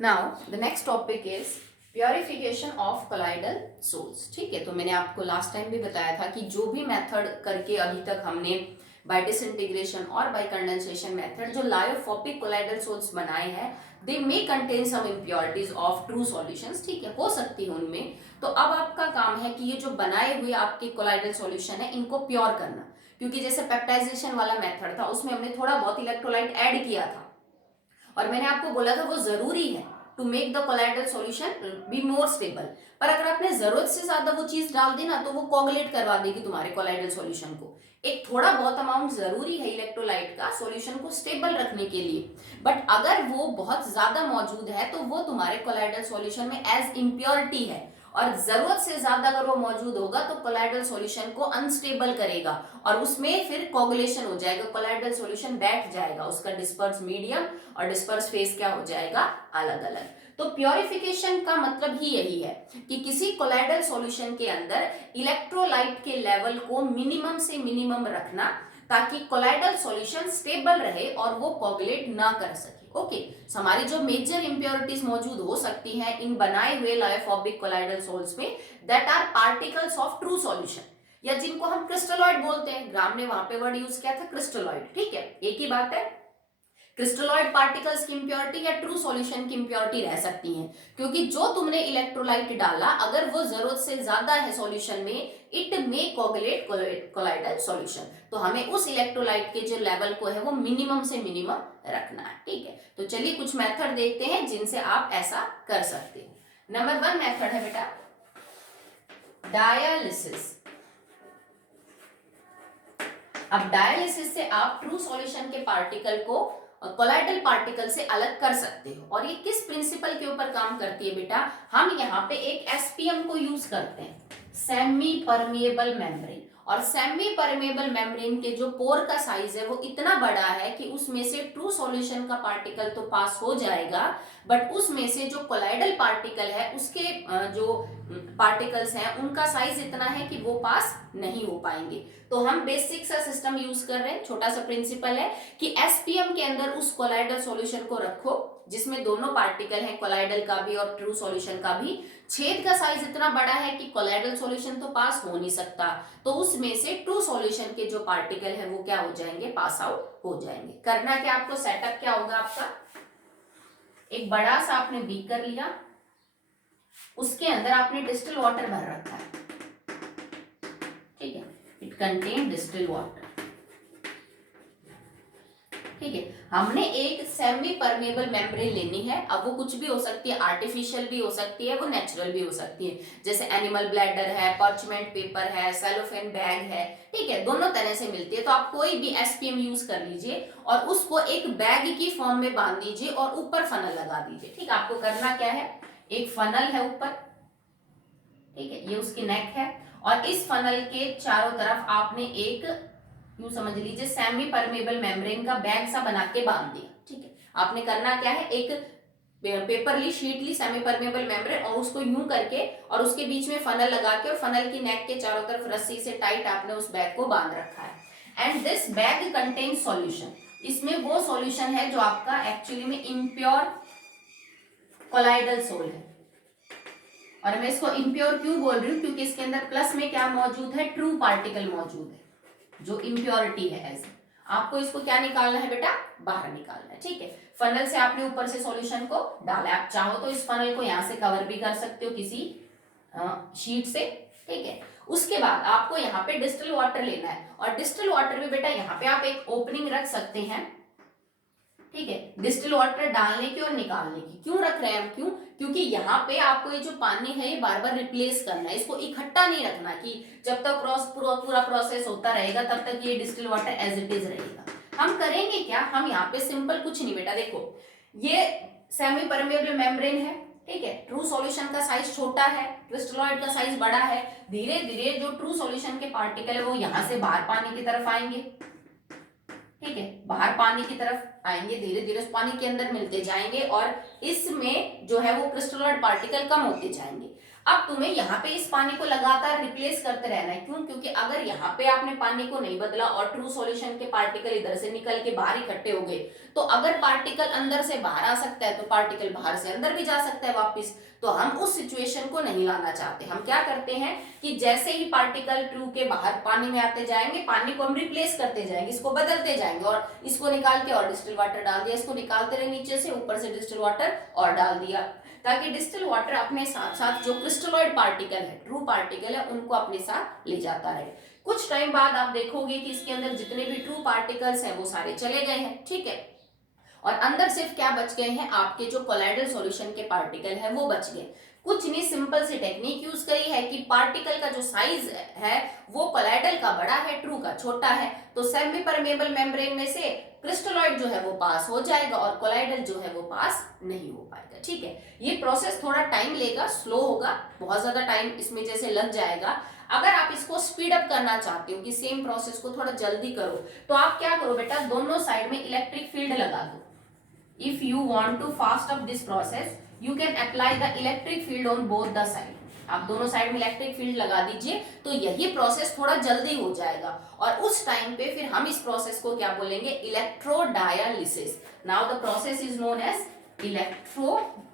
Now the next topic is purification of colloidal sols. ठीक है, तो मैंने आपको लास्ट टाइम भी बताया था कि जो भी मेथड करके अभी तक हमने बाय डिसइंटीग्रेशन और बाय कंडेंसेशन मेथड जो लायोफोबिक कोलाइडल सोल्स बनाए हैं, they may contain some impurities of true solutions. ठीक है, हो सकती है उनमें। तो अब आपका काम है कि ये जो बनाए हुए आपके कोलाइडल सॉल्यूशन है इनको प्योर करना, क्योंकि जैसे पेप्टाइजेशन वाला मेथड था उसमें हमने थोड़ा बहुत इलेक्ट्रोलाइट ऐड किया था और मैंने आपको बोला था वो जरूरी है to make the colloidal solution be more stable. पर अगर आपने जरूरत से ज्यादा वो चीज डाल दी ना तो वो कोगुलेट करवा देगी तुम्हारे कोलाइडल सॉल्यूशन को। एक थोड़ा बहुत अमाउंट जरूरी है इलेक्ट्रोलाइट का सॉल्यूशन को स्टेबल रखने के लिए, बट अगर वो बहुत ज्यादा मौजूद है तो वो तुम्हारे कोलाइडल सॉल्यूशन में एज इम्प्योरिटी है, और जरूरत से ज्यादा अगर वो मौजूद होगा तो कोलाइडल सॉल्यूशन को अनस्टेबल करेगा और उसमें फिर कोगुलेशन हो जाएगा, कोलाइडल सॉल्यूशन बैठ जाएगा, उसका डिस्पर्स मीडियम और डिस्पर्स फेस क्या हो जाएगा, अलग अलग। तो प्योरिफिकेशन का मतलब ही यही है कि किसी कोलाइडल सॉल्यूशन के अंदर इलेक्ट्रोलाइट के लेवल को मिनिमम से मिनिमम रखना ताकि कोलाइडल सॉल्यूशन स्टेबल रहे और वो कोगुलेट ना कर सके। ओके, हमारी जो मेजर इंप्योरिटीज मौजूद हो सकती हैं इन बनाए हुए लायोफोबिक कोलाइडल सोल्स में, that are particles of true solution, या जिनको हम क्रिस्टलॉइड बोलते हैं। ग्राम ने वहां पे वर्ड यूज किया था क्रिस्टलॉइड। ठीक है, एक ही बात है। क्रिस्टलॉइड पार्टिकल्स की इंप्योरिटी या ट्रू सॉल्यूशन की इंप्योरिटी रह सकती हैं, क्योंकि जो तुमने इलेक्ट्रोलाइट डाला अगर वो जरूरत से ज्यादा है सॉल्यूशन में, it may coagulate colloidal solution. तो हमें उस इलेक्ट्रोलाइट के जो लेवल को है वो मिनिमम से मिनिमम रखना है। ठीक है, तो चलिए कुछ मेथड देखते हैं जिनसे आप ऐसा कर सकते हो। नंबर 1 मेथड है बेटा डायलिसिस। अब डायलिसिस से आप ट्रू सॉल्यूशन के पार्टिकल को कोलाइडल पार्टिकल से अलग कर सकते हो। और ये किस प्रिंसिपल के ऊपर काम करती है बेटा, हम यहाँ पे एक एसपीएम को यूज करते हैं, सेमी परमिएबल मेम्ब्रेन। और सेमी परमिएबल मेम्ब्रेन के जो पोर का साइज है वो इतना बड़ा है कि उसमें से ट्रू सॉल्यूशन का पार्टिकल तो पास हो जाएगा, बट उसमें से जो कोलाइडल पार्टिकल है उसके जो पार्टिकल्स हैं उनका साइज इतना है कि वो पास नहीं हो पाएंगे। तो हम बेसिक सा सिस्टम यूज कर रहे हैं, छोटा सा प्रिंसिपल है कि एसपीएम के अंदर उस कोलाइडल सॉल्यूशन को रखो जिसमें दोनों पार्टिकल हैं, कोलाइडल का भी और ट्रू सॉल्यूशन का भी। छेद का साइज इतना बड़ा है कि कोलाइडल सॉल्यूशन तो पास हो नहीं सकता, तो उसमें से ट्रू सॉल्यूशन के जो पार्टिकल है वो क्या हो जाएंगे, पास आउट हो जाएंगे। करना क्या आपको, सेटअप क्या होगा आपका, एक बड़ा सा आपने बीकर लिया, उसके अंदर आपने डिस्टिल वाटर भर रखा है। ठीक है, इट कंटेन डिस्टिल वाटर। ठीक है, हमने एक सेमी परमेबल मेम्ब्रेन लेनी है। अब वो कुछ भी हो सकती है, आर्टिफिशियल भी हो सकती है, वो नेचुरल भी हो सकती है, जैसे एनिमल ब्लैडर है, पर्चमेंट पेपर है, सेलोफेन बैग है। ठीक है, दोनों तरह से मिलती है। तो आप कोई भी एसपीएम यूज कर लीजिए और उसको एक बैग की फॉर्म में बांध दीजिए और ऊपर फनल लगा दीजिए। ठीक, आपको करना क्या है, एक फनल है ऊपर, ठीक है, ये उसकी नेक है, और इस फनल के चारों तरफ आपने एक, यूं समझ लीजिए, सेमी परमेबल मेम्ब्रेन का बैग सा बना के बांध दिया। ठीक है, आपने करना क्या है, एक पेपर ली, शीट ली, सेमी परमेबल मेम्ब्रेन, और उसको यूं करके और उसके बीच में फनल लगा के और फनल की नेक के चारों तरफ रस्सी से टाइट आपने उस बैग को बांध रखा है। And this bag contain solution, इसमें वो सॉल्यूशन है जो आपका एक्चुअली में इम्प्योर कोलाइडल सोल है। और मैं इसको इम्प्योर क्यों बोल रही हूँ, क्योंकि इसके अंदर प्लस में क्या मौजूद है, ट्रू पार्टिकल मौजूद है जो इम्प्योरिटी है। ऐसे आपको इसको क्या निकालना है बेटा, बाहर निकालना है। ठीक है, फनल से आपने ऊपर से सॉल्यूशन को डाला, आप चाहो तो इस फनल को यहां से कवर भी कर सकते हो किसी शीट से। ठीक है, उसके बाद आपको यहाँ पे डिस्टिल वाटर लेना है, और डिस्टिल वाटर में बेटा यहाँ पे आप एक ओपनिंग रख सकते हैं। ठीक है, डिस्टिल वाटर डालने की और निकालने की। क्यों रख रहे हैं हम, क्यों, क्योंकि यहाँ पे आपको ये जो पानी है ये बार बार रिप्लेस करना है, इसको इकट्ठा नहीं रखना कि जब तक पूरा प्रोसेस होता रहेगा तब तक ये distil water as it is रहेगा। हम करेंगे क्या, हम यहाँ पे सिंपल कुछ नहीं बेटा, देखो ये सेमी परमेबल मेम्ब्रेन है। ठीक है, ट्रू सॉल्यूशन का साइज छोटा है, क्रिस्टलॉइड का साइज बड़ा है। धीरे धीरे जो ट्रू सॉल्यूशन के पार्टिकल है वो यहाँ से बाहर पानी की तरफ आएंगे। ठीक है, बाहर पानी की तरफ आएंगे, धीरे धीरे उस पानी के अंदर मिलते जाएंगे और इसमें जो है वो क्रिस्टलॉइड पार्टिकल कम होते जाएंगे। अब तुम्हें यहाँ पे इस पानी को लगातार रिप्लेस करते रहना है। क्यों? क्योंकि अगर यहाँ पे आपने पानी को नहीं बदला और ट्रू सॉल्यूशन के पार्टिकल इधर से निकल के बाहर इकट्ठे हो गए, तो अगर पार्टिकल अंदर से बाहर आ सकता है तो पार्टिकल बाहर से अंदर भी जा सकता है वापस। तो हम उस सिचुएशन को नहीं लाना चाहते। हम क्या करते हैं कि जैसे ही पार्टिकल ट्रू के बाहर पानी में आते जाएंगे, पानी को हम रिप्लेस करते जाएंगे, इसको बदलते जाएंगे, और इसको निकाल के और डिस्टिल वाटर डाल दिया, इसको निकालते रहे नीचे से, ऊपर से डिस्टिल वाटर और डाल दिया, ताकि डिस्टिल वाटर अपने साथ साथ जो क्रिस्टलॉइड पार्टिकल है, ट्रू पार्टिकल है, उनको अपने साथ ले जाता रहे। कुछ टाइम बाद आप देखोगे कि इसके अंदर जितने भी ट्रू पार्टिकल्स हैं वो सारे चले गए हैं, ठीक है, और अंदर सिर्फ क्या बच गए हैं, आपके जो कोलाइडल सॉल्यूशन के पार्टिकल है वो बच गए। कुछ नहीं, सिंपल सी टेक्निक यूज करी है कि पार्टिकल का जो साइज है वो कोलाइडल का बड़ा है, ट्रू का छोटा है, तो सेमी परमेबल मेम्ब्रेन में से क्रिस्टलॉइड जो है वो पास हो जाएगा और कोलाइडल जो है वो पास नहीं हो पाएगा, ठीक है। ये प्रोसेस थोड़ा टाइम लेगा, स्लो होगा, बहुत ज्यादा टाइम इसमें जैसे लग जाएगा। अगर आप इसको स्पीड अप करना चाहते हो कि सेम प्रोसेस को थोड़ा जल्दी करो, तो आप क्या करो बेटा, दोनों साइड में इलेक्ट्रिक फील्ड लगा दो। If you want to fast up this process, you can apply the electric field on both the side. आप दोनों साइड में इलेक्ट्रिक फील्ड लगा दीजिए, तो यही प्रोसेस थोड़ा जल्दी हो जाएगा। और उस टाइम पे फिर हम इस प्रोसेस को क्या बोलेंगे, electrodialysis. Now the process is known as electrodialysis,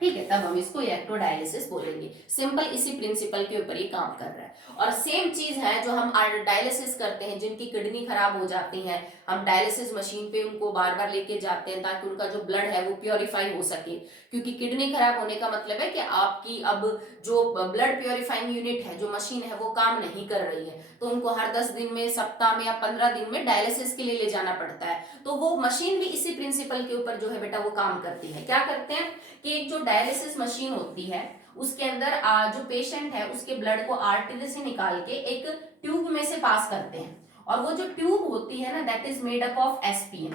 ठीक है, तब हम इसको इलेक्ट्रोडायलिसिस बोलेंगे। सिंपल इसी प्रिंसिपल के ऊपर ये काम कर रहा है। और सेम चीज है जो हम डायलिसिस करते हैं, जिनकी किडनी खराब हो जाती है, हम डायलिसिस मशीन पे उनको बार बार लेके जाते हैं ताकि उनका जो ब्लड है वो प्योरीफाई हो सके। क्योंकि किडनी खराब होने का मतलब है कि आपकी अब जो ब्लड प्योरीफाइंग यूनिट है, जो मशीन है, वो काम नहीं कर रही है, तो उनको हर 10 दिन में, सप्ताह में या 15 दिन में डायलिसिस के लिए ले जाना पड़ता है। तो वो मशीन भी इसी प्रिंसिपल के ऊपर जो है बेटा वो काम करती है। क्या करते हैं कि एक जो डायलिसिस मशीन होती है उसके अंदर जो पेशेंट है उसके ब्लड को आर्टरी से निकाल के एक ट्यूब में से पास करते हैं, और वो जो ट्यूब होती है ना, that is made up of ESPN,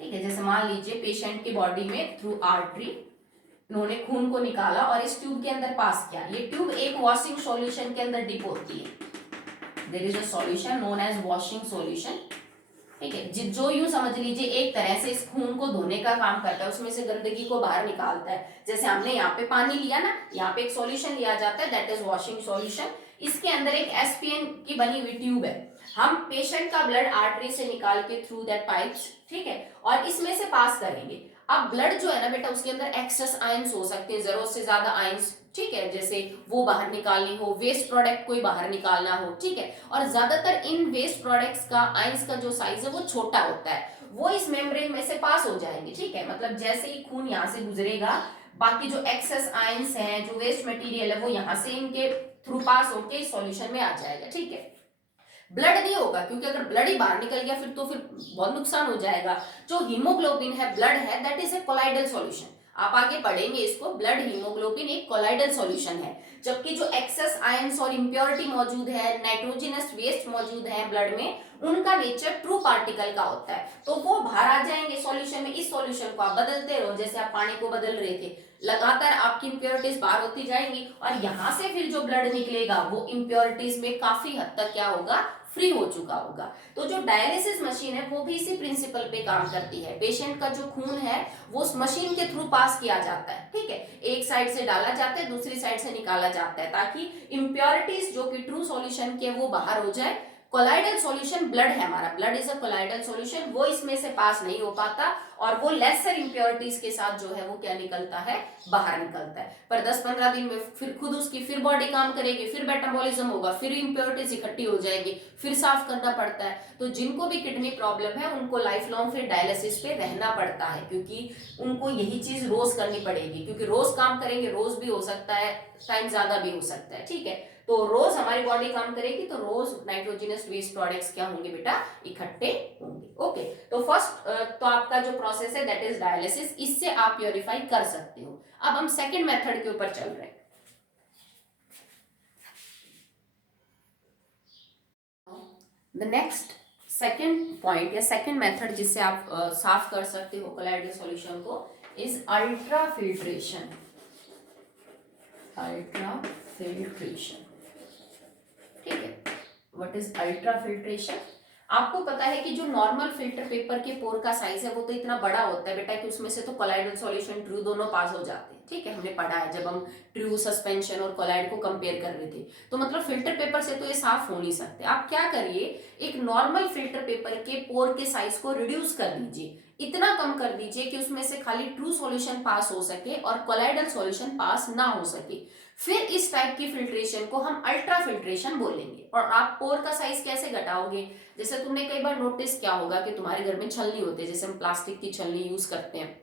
ठीक है। जैसे मान लीजिए पेशेंट की बॉडी में थ्रू आर्टरी उन्होंने खून को निकाला और इस ट्यूब के अंदर पास किया। ये ट्यूब एक वॉशिंग सॉल्यूशन के अंदर डिप होती है। There is a solution known as washing solution, ठीक है, जो यूं समझ लीजिए एक तरह से इस खून को धोने का काम करता है, उसमें से गंदगी को बाहर निकालता है। जैसे हमने यहाँ पे पानी लिया ना, यहाँ पे एक सॉल्यूशन लिया जाता है, दैट इज वॉशिंग सॉल्यूशन। इसके अंदर एक एसपीएन की बनी हुई ट्यूब है। हम पेशेंट का ब्लड आर्टरी से निकाल के थ्रू दैट पाइप्स, ठीक है, और इसमें से पास करेंगे। अब ब्लड जो है ना बेटा, उसके अंदर एक्सेस आयंस हो सकते हैं, जरूरत से ज्यादा आयंस, ठीक है, जैसे वो बाहर निकालनी हो, वेस्ट प्रोडक्ट कोई बाहर निकालना हो, ठीक है। और ज्यादातर इन वेस्ट प्रोडक्ट्स का आयंस का जो साइज है वो छोटा होता है, वो इस मेम्ब्रेन में से पास हो जाएंगे, ठीक है। मतलब जैसे ही खून यहाँ से गुजरेगा, बाकी जो एक्सेस आयंस हैं, जो वेस्ट मटेरियल है, वो यहाँ से इनके थ्रू पास होके इस सॉल्यूशन में आ जाएगा, ठीक है। ब्लड नहीं होगा, क्योंकि अगर ब्लड ही बाहर निकल गया फिर बहुत नुकसान हो जाएगा। जो हीमोग्लोबिन है, ब्लड है, that is a colloidal solution. आप आगे पढ़ेंगे इसको, ब्लड हीमोग्लोबिन एक कोलाइडल सॉल्यूशन है। जबकि जो एक्सेस आयंस और इंप्योरिटी मौजूद है, नाइट्रोजनस वेस्ट मौजूद है ब्लड में, उनका नेचर ट्रू पार्टिकल का होता है, तो वो बाहर आ जाएंगे सॉल्यूशन में। इस सॉल्यूशन को आप बदलते रहो, जैसे आप पानी को बदल रहे थे, लगातार आपकी इंप्योरिटीज बाहर होती जाएंगी, और यहाँ से फिर जो ब्लड निकलेगा वो इंप्योरिटीज में काफी हद तक क्या होगा, फ्री हो चुका होगा। तो जो डायलिसिस मशीन है वो भी इसी प्रिंसिपल पे काम करती है। पेशेंट का जो खून है वो उस मशीन के थ्रू पास किया जाता है, ठीक है, एक साइड से डाला जाता है, दूसरी साइड से निकाला जाता है, ताकि इंप्योरिटीज जो कि ट्रू सॉल्यूशन के वो बाहर हो जाए। कोलाइडल सॉल्यूशन ब्लड है हमारा, blood is a colloidal solution, वो इसमें से पास नहीं हो पाता, और वो लेसर इंप्योरिटीज के साथ जो है वो क्या निकलता है, बाहर निकलता है। पर 10-15 दिन में फिर खुद उसकी फिर बॉडी काम करेगी, फिर मेटाबॉलिज्म होगा, फिर इंप्योरिटीज इकट्ठी हो जाएगी, फिर साफ करना पड़ता है। तो जिनको भी किडनी प्रॉब्लम है उनको लाइफ लॉन्ग फिर डायलिसिस पे रहना पड़ता है, क्योंकि उनको यही चीज रोज करनी पड़ेगी, क्योंकि रोज काम करेंगे, रोज भी हो सकता है, टाइम ज्यादा भी हो सकता है, ठीक है। तो रोज हमारी बॉडी काम करेगी, तो रोज नाइट्रोजनस वेस्ट प्रोडक्ट्स क्या होंगे बेटा, इकट्ठे होंगे। ओके, तो फर्स्ट तो आपका जो प्रोसेस है दैट इज डायलिसिस, इससे आप प्योरीफाई कर सकते हो। अब हम सेकंड मेथड के ऊपर चल रहे हैं। द नेक्स्ट सेकंड पॉइंट या सेकंड मेथड जिससे आप साफ कर सकते हो कोलाइडल सॉल्यूशन को is ultra filtration. Ultra filtration, ठीक है। What is ultra filtration? आपको पता है कि जो नॉर्मल फिल्टर पेपर के पोर का साइज है वो तो इतना बड़ा होता है बेटा कि उसमें से तो कोलाइडल सॉल्यूशन ट्रू दोनों पास हो जाते हैं, ठीक है, हमने पढ़ा है जब हम ट्रू सस्पेंशन और कोलाइड को कंपेयर कर रहे थे। तो मतलब फिल्टर पेपर से तो ये साफ हो नहीं सकते। आप क्या करिए, एक नॉर्मल फिल्टर पेपर के पोर के साइज को रिड्यूस कर दीजिए, इतना कम कर दीजिए कि उसमें से खाली ट्रू सॉल्यूशन पास हो सके और कोलाइडल सॉल्यूशन पास ना हो सके। फिर इस टाइप की फिल्ट्रेशन को हम अल्ट्रा फिल्ट्रेशन बोलेंगे। और आप पोर का साइज कैसे घटाओगे, जैसे तुमने कई बार नोटिस किया होगा कि तुम्हारे घर में छलनी होती है, जैसे हम प्लास्टिक की छलनी यूज करते हैं,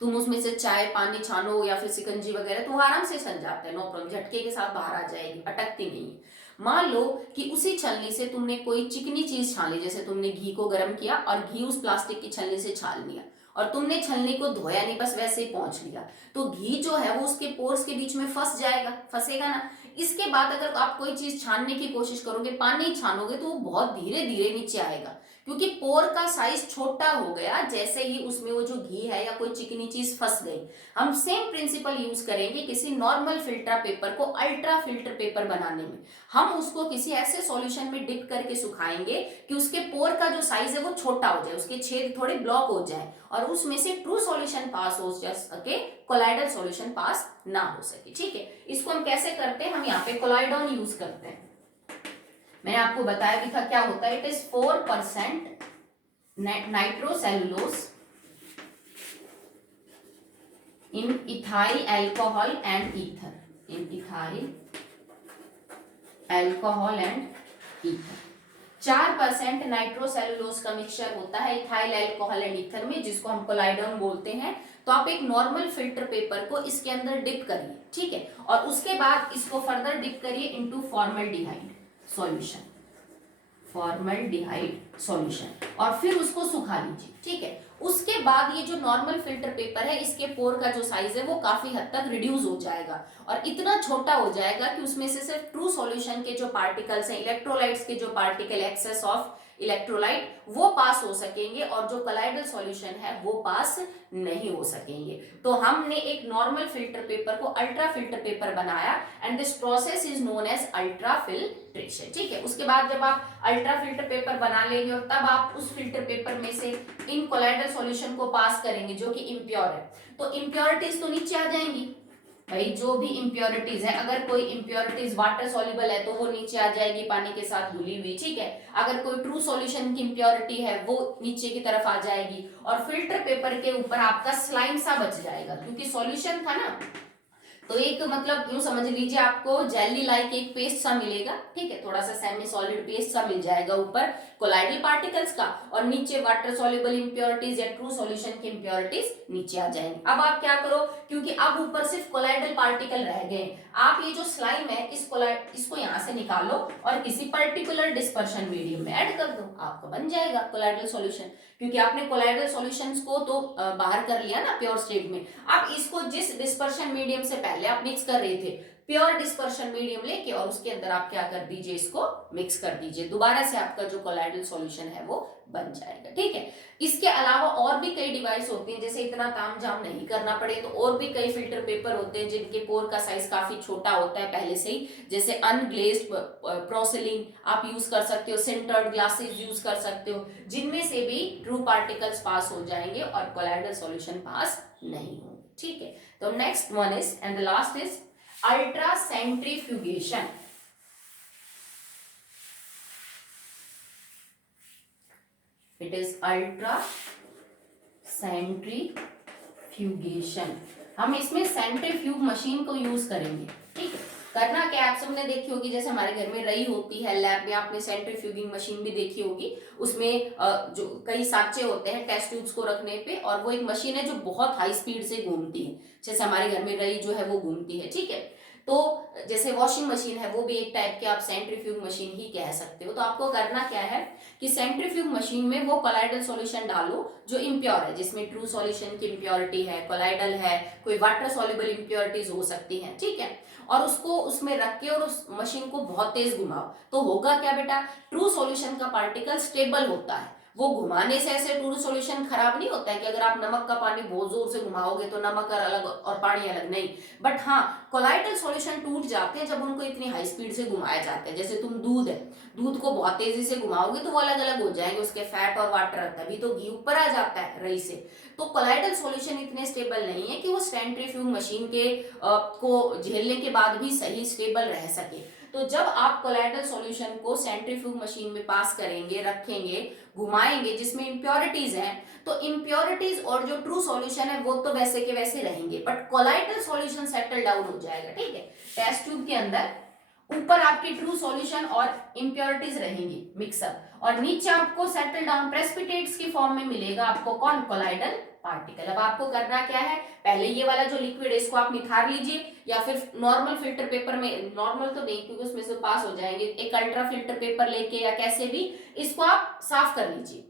तुम उसमें से चाय पानी छानो या फिर सिकंजी वगैरह तो आराम से सन जाते हैं, नो प्रॉब्लम, झटके के साथ बाहर आ जाएगी, अटकती नहीं है। मान लो कि उसी छलनी से तुमने कोई चिकनी चीज छान ली, जैसे तुमने घी को गर्म किया और घी उस प्लास्टिक की छलनी से छान लिया और तुमने छलनी को धोया नहीं, बस वैसे ही पहुंच लिया, तो घी जो है वो उसके पोर्स के बीच में फंस जाएगा, फंसेगा ना। इसके बाद अगर आप कोई चीज छानने की कोशिश करोगे, पानी छानोगे, तो वो बहुत धीरे धीरे नीचे आएगा, क्योंकि पोर का साइज छोटा हो गया जैसे ही उसमें वो जो घी है या कोई चिकनी चीज फंस गई। हम सेम प्रिंसिपल यूज करेंगे किसी नॉर्मल फिल्टर पेपर को अल्ट्रा फिल्टर पेपर बनाने में। हम उसको किसी ऐसे सॉल्यूशन में डिप करके सुखाएंगे कि उसके पोर का जो साइज है वो छोटा हो जाए, उसके छेद थोड़े ब्लॉक हो जाए और उसमें से ट्रू सॉल्यूशन पास हो सके, कोलाइडल सॉल्यूशन पास ना हो सके, ठीक है। इसको हम कैसे करते हैं, हम यहाँ पे कोलाइडॉन यूज करते हैं। मैंने आपको बताया भी था क्या होता है, it is 4% nitrocellulose in ethyl alcohol and ether, in ethyl alcohol and ether. 4% nitrocellulose का मिक्सचर होता है इथाइल अल्कोहल एंड ईथर में, जिसको हम कोलाइडॉन बोलते हैं। तो आप एक नॉर्मल फिल्टर पेपर को इसके अंदर डिप करिए, ठीक है, और उसके बाद इसको फर्दर डिप करिए into formaldehyde solution, formaldehyde solution, और फिर उसको सुखा लीजिए, ठीक है। उसके बाद ये जो नॉर्मल फिल्टर पेपर है, इसके पोर का जो साइज है वो काफी हद तक रिड्यूस हो जाएगा और इतना छोटा हो जाएगा कि उसमें से सिर्फ ट्रू सॉल्यूशन के जो पार्टिकल्स हैं, इलेक्ट्रोलाइट्स के जो पार्टिकल, एक्सेस ऑफ इलेक्ट्रोलाइट, वो पास हो सकेंगे और जो कोलाइडल सॉल्यूशन है वो पास नहीं हो सकेंगे। तो हमने एक नॉर्मल फिल्टर पेपर को अल्ट्रा फिल्टर पेपर बनाया and this process is known as ultra filtration, ठीक है। उसके बाद जब आप अल्ट्रा फिल्टर पेपर बना लेंगे और तब आप उस फिल्टर पेपर में से इन कोलाइडल सॉल्यूशन को पास करेंगे जो कि इम्प्योर है, तो इम्प्योरिटीज तो नीचे आ जाएंगी भाई, जो भी इम्प्योरिटीज है, अगर कोई इम्प्योरिटीज वाटर सॉल्युबल है तो वो नीचे आ जाएगी पानी के साथ घुली हुई, ठीक है। अगर कोई ट्रू सॉल्यूशन की इम्प्योरिटी है वो नीचे की तरफ आ जाएगी और फिल्टर पेपर के ऊपर आपका स्लाइम सा बच जाएगा, क्योंकि सॉल्यूशन था ना, तो एक मतलब यूं समझ लीजिए आपको जेली लाइक एक पेस्ट सा मिलेगा, ठीक है, थोड़ा सा सेमी सॉलिड पेस्ट सा मिल जाएगा ऊपर कोलाइडल पार्टिकल्स का और नीचे वाटर सॉल्युबल इंप्योरिटीज या ट्रू सॉल्यूशन की इंप्योरिटीज नीचे आ जाएंगी। अब आप क्या करो, क्योंकि अब ऊपर सिर्फ कोलाइडल पार्टिकल रह गए, आप ये जो स्लाइम है इसको यहाँ से निकालो और किसी पर्टिकुलर डिस्पर्शन मीडियम में ऐड कर दो, आपका बन जाएगा कोलाइडल सॉल्यूशन, क्योंकि आपने कोलाइडल सॉल्यूशंस को तो बाहर कर लिया ना प्योर स्टेट में। अब इसको जिस डिस्पर्शन मीडियम से पहले आप मिक्स कर रहे थे, प्योर डिस्पर्शन मीडियम लेके और उसके अंदर आप क्या कर दीजिए, इसको मिक्स कर दीजिए, दोबारा से आपका जो कोलाइडल सॉल्यूशन है वो बन जाएगा, ठीक है। इसके अलावा और भी कई डिवाइस होती हैं, जैसे इतना तामझाम नहीं करना पड़े तो और भी कई फिल्टर पेपर होते हैं जिनके पोर का साइज काफी छोटा होता है पहले से ही, जैसे अनग्लेज्ड पोर्सिलिन आप यूज कर सकते हो, सिंटर्ड ग्लासेस यूज कर सकते हो, जिनमें से भी ट्रू पार्टिकल्स पास हो जाएंगे और कोलाइडल सॉल्यूशन पास नहीं होंगे, ठीक है। तो next one is and the last is ultra centrifugation. It is ultra centrifugation. हम इसमें सेंट्रीफ्यूग मशीन को यूज करेंगे, ठीक है। करना क्या, आप सबने देखी होगी, जैसे हमारे घर में रही होती है, लैब में आपने सेंट्रीफ्यूगिंग मशीन भी देखी होगी, उसमें जो कई साँचे होते हैं टेस्ट ट्यूब्स को रखने पे, और वो एक मशीन है जो बहुत हाई स्पीड से घूमती है, जैसे हमारे घर में रही जो है वो घूमती है, ठीक है। तो जैसे वॉशिंग मशीन है वो भी एक टाइप के आप सेंट्रीफ्यूग मशीन ही कह सकते हो। तो आपको करना क्या है कि सेंट्रीफ्यूग मशीन में वो कोलाइडल सॉल्यूशन डालो जो इम्प्योर है, जिसमें ट्रू सॉल्यूशन की इम्प्योरिटी है, कोलाइडल है, कोई वाटर सॉल्युबल इम्प्योरिटीज हो सकती हैं, ठीक है, और उसको उसमें रख के और उस मशीन को बहुत तेज घुमाओ, तो होगा क्या बेटा, ट्रू सॉल्यूशन का पार्टिकल स्टेबल होता है वो घुमाने से ऐसे ट्रू सॉल्यूशन खराब नहीं होता है कि अगर आप नमक का पानी बहुत जोर से घुमाओगे तो नमक अलग और पानी अलग, नहीं। बट हाँ, कोलाइडल सॉल्यूशन टूट जाते हैं जब उनको इतनी हाई स्पीड से घुमाया जाता है। जैसे तुम दूध है, दूध को बहुत तेजी से घुमाओगे तो वो अलग अलग हो जाएंगे, उसके फैट और वाटर, तभी तो घी ऊपर आ जाता है रई से। तो कोलाइडल सॉल्यूशन इतने स्टेबल नहीं है कि वो सेंट्रीफ्यूग मशीन के को झेलने के बाद भी सही स्टेबल रह सके। तो जब आप कोलाइडल सॉल्यूशन को सेंट्रीफ्यूग मशीन में पास करेंगे, रखेंगे, घुमाएंगे, जिसमें इम्प्योरिटीज हैं, तो इम्प्योरिटीज और जो ट्रू सॉल्यूशन है वो तो वैसे के वैसे रहेंगे, but colloidal solution settle down हो जाएगा। ठीक है, टेस्ट ट्यूब के अंदर ऊपर आपकी ट्रू सॉल्यूशन और इम्प्योरिटीज रहेंगी मिक्सअप, और नीचे आपको सेटल डाउन प्रेसिपिटेट्स की फॉर्म में मिलेगा आपको कौन, कोलाइडल पार्टिकल। अब आपको करना क्या है, पहले ये वाला जो लिक्विड है इसको आप निखार लीजिए, या फिर नॉर्मल फिल्टर पेपर में, नॉर्मल तो नहीं क्योंकि उसमें से पास हो जाएंगे, एक अल्ट्रा फिल्टर पेपर लेके या कैसे भी इसको आप साफ कर लीजिए।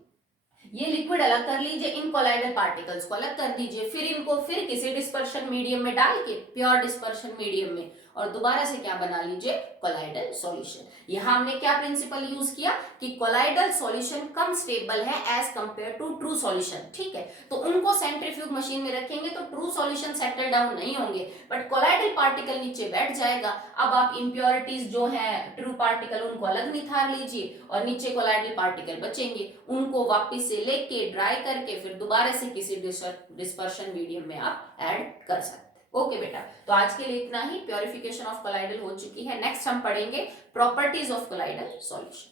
ये लिक्विड अलग कर लीजिए, इन कोलाइडल पार्टिकल्स को अलग कर दीजिए, फिर इनको फिर किसी डिस्पर्शन मीडियम में डाल के, प्योर डिस्पर्शन मीडियम में, और दोबारा से क्या बना लीजिए, कोलाइडल सॉल्यूशन। यहां हमने क्या प्रिंसिपल यूज किया कि कोलाइडल सॉल्यूशन कम स्टेबल है as compare to true solution. ठीक है, तो उनको सेंट्रीफ्यूग मशीन में रखेंगे तो ट्रू सॉल्यूशन सेटल डाउन नहीं होंगे, बट कोलाइडल पार्टिकल नीचे बैठ जाएगा। अब आप इम्प्योरिटीज जो है ट्रू पार्टिकल उनको अलग निथार लीजिए, और नीचे कोलाइडल पार्टिकल बचेंगे, उनको वापस से लेके ड्राई करके फिर दोबारा से किसी डिस्पर्शन मीडियम में आप ऐड कर सकते हैं। ओके बेटा, तो आज के लिए इतना ही। प्योरिफिकेशन ऑफ कोलाइडल हो चुकी है। नेक्स्ट हम पढ़ेंगे प्रॉपर्टीज ऑफ कोलाइडल सॉल्यूशन।